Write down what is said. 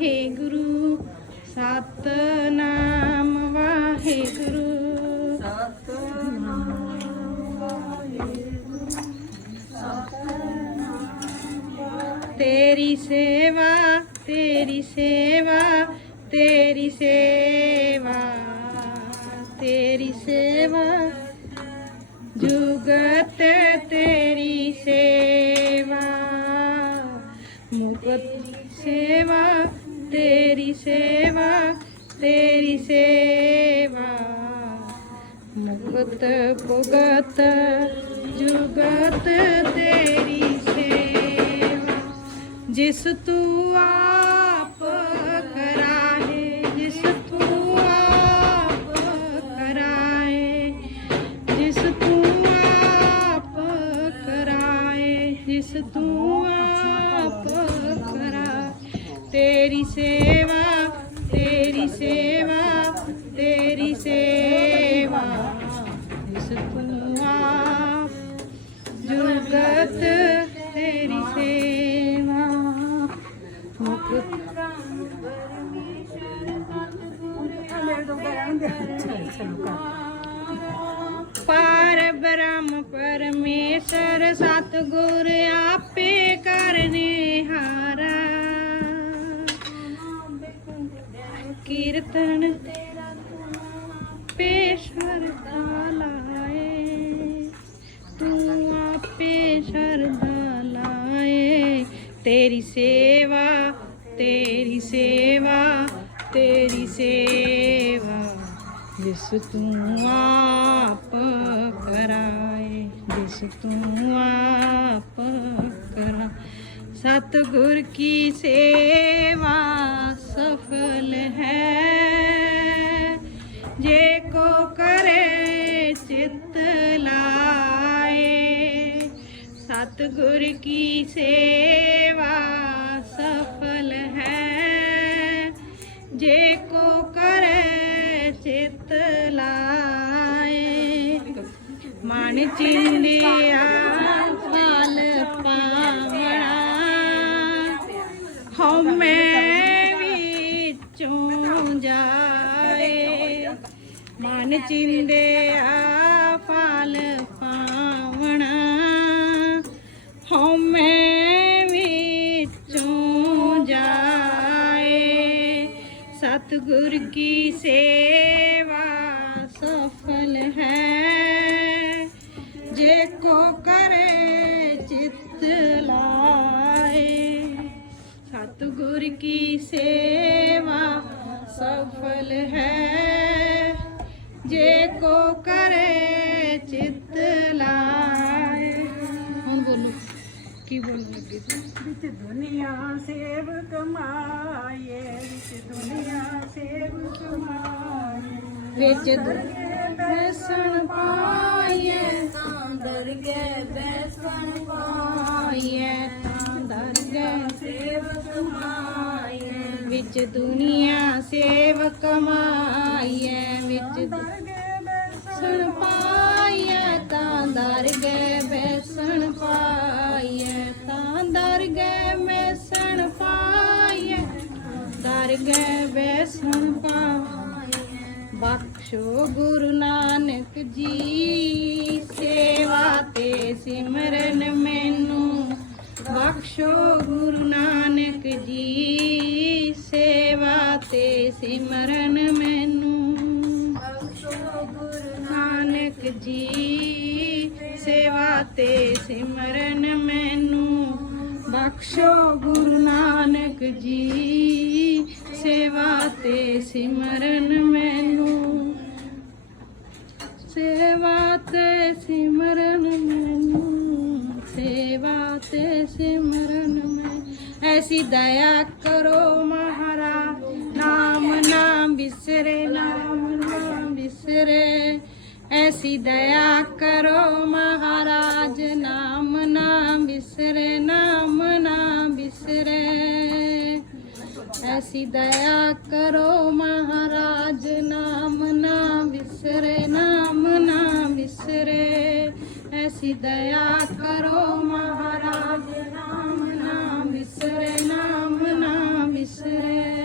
ਵਾਹਿਗੁਰੂ ਸਤਨਾਮ ਵਾਹਿਗੁਰੂ ਤੇਰੀ ਸੇਵਾ ਤੇਰੀ ਸੇਵਾ ਤੇਰੀ ਸੇਵਾ ਤੇਰੀ ਸੇਵਾ ਜੁਗਤ ਤੇਰੀ ਸੇਵਾ ਮੁਕਤ ਸੇਵਾ ਤੇਰੀ ਸੇਵਾ, ਤੇਰੀ ਸੇਵਾ। ਮੁਕਤ ਭੁਗਤ ਜੁਗਤ ਤੇਰੀ ਸੇਵਾ। ਜਿਸ ਤੂੰ ਆਪ ਕਰਾਏ, ਜਿਸ ਤੂੰ ਆਪ ਕਰਾਏ, ਜਿਸ ਤੂੰ ਆਪ ਕਰਾਏ, ਜਿਸ ਤੂੰ ਆਪ ਕਰਾ। ਤੇਰੀ ਸੇਵਾ ਪਾਰ ਬ੍ਰਹਮ ਪਰਮੇਸ਼ਰ ਸਤਗੁਰ ਆਪੇ ਕਰਨੇ ਹਾਰਾ। ਕੀਰਤਨ ਤੇਰਾ ਪੇਸ਼ਰ ਦਾ ਲਾਏ। ਤੂੰ ਆਪੇ ਸ਼ਰਧਾ ਲਾਏ। ਤੇਰੀ ਸੇਵਾ ਤੇਰੀ ਸੇਵਾ ਤੇਰੀ ਸੇਵਾ। ਜਿਸ ਤੂੰ ਆਪ ਕਰਾਏ, ਜਿਸ ਤੂੰ ਆਪ ਕਰਾ। ਸਤਗੁਰ ਕੀ ਸੇਵਾ ਸਫਲ ਹੈ? ਜੇ ਕੋ ਕਰੇ ਚਿਤ ਲਾਏ, ਸਤਗੁਰ ਕੀ ਸੇਵਾ ਸਫਲ ਹੈ? ਜੇ ਕੋ ਚਿਤ ਲਾਏ। ਮਨ ਚਿੰਦਿਆ ਫਲ ਪਾਵਣਾ। ਹਉਮੈ ਵਿੱਚੋਂ ਜਾਏ। ਮਨ ਚਿੰਦਿਆ ਸਤਿਗੁਰ ਕੀ ਸੇਵਾ ਸਫਲ ਹੈ? ਜੇ ਕੋ ਕਰੇ ਚਿਤ ਲਾਏ। ਸਤਿਗੁਰ ਕੀ ਸੇਵਾ ਸਫਲ ਹੈ? ਜੇ ਕੋ ਕਰੇ ਚਿਤ ਲਾਏ। ਕੀ ਬੋਲਣ ਲੱਗੇ ਸੀ? ਵਿੱਚ ਦੁਨੀਆ ਸੇਵਕ ਮਾਏ ਵਿੱਚ ਦੁਨੀਆ ਸੇਵਕ ਮਾਏ। ਵਿੱਚ ਬੈਸਣ ਪਾਈਏ ਤਾਂ ਦਰਗਹਿ ਬੈਸਣ ਪਾਈਏ ਤਾਂ ਦਰਗਹਿ ਸੇਵਕ ਮਾਏ ਵਿੱਚ ਦੁਨੀਆ ਸੇਵਕ ਮਾਈਏ ਵਿੱਚ ਬੈਸਣ ਪਾਈਏ ਤਾਂ ਦਰਗਹਿ ਬੈਸਣ ਪਾਈਏ ਤਾਂ ਦਰਗਹਿ ਬੈਸਣ ਪਾਈਏ ਦਰਗਹਿ ਬੈਸਣ ਪਾਈਏ ਬਖਸ਼ੋ ਗੁਰੂ ਨਾਨਕ ਜੀ, ਸੇਵਾ ਤੇ ਸਿਮਰਨ ਮੈਨੂੰ। ਬਖਸ਼ੋ ਗੁਰੂ ਨਾਨਕ ਜੀ, ਸੇਵਾ ਤੇ ਸਿਮਰਨ ਮੈਨੂੰ। ਬਖਸ਼ੋ ਗੁਰੂ ਨਾਨਕ ਜੀ, ਸੇਵਾ ਤੇ ਸਿਮਰਨ ਮੈਂ ਬਖਸ਼ੋ ਗੁਰੂ ਨਾਨਕ ਜੀ। ਸੇਵਾ ਤੇ ਸਿਮਰਨ ਮੈਨੂੰ। ਸੇਵਾ ਤੇ ਸਿਮਰਨ ਮੈਨੂੰ। ਸੇਵਾ ਤੇ ਸਿਮਰਨ ਮੈਂ। ਐਸੀ ਦਇਆ ਕਰੋ ਮਹਾਰਾਜ। ਨਾਮ ਨਾਮ ਬਿਸਰੇ, ਨਾਮ ਨਾਮ ਬਿਸਰੇ। ਐਸੀ ਦਇਆ ਕਰੋ ਮਹਾਰਾਜ। ਐਸੀ ਦਇਆ ਕਰੋ ਮਹਾਰਾਜ, ਨਾਮ ਨਾ ਵਿਸਰੇ, ਨਾਮ ਨਾ ਵਿਸਰੇ। ਐਸੀ ਦਇਆ ਕਰੋ ਮਹਾਰਾਜ, ਨਾਮ ਨਾ ਵਿਸਰੇ, ਨਾਮ ਨਾ ਵਿਸਰੇ।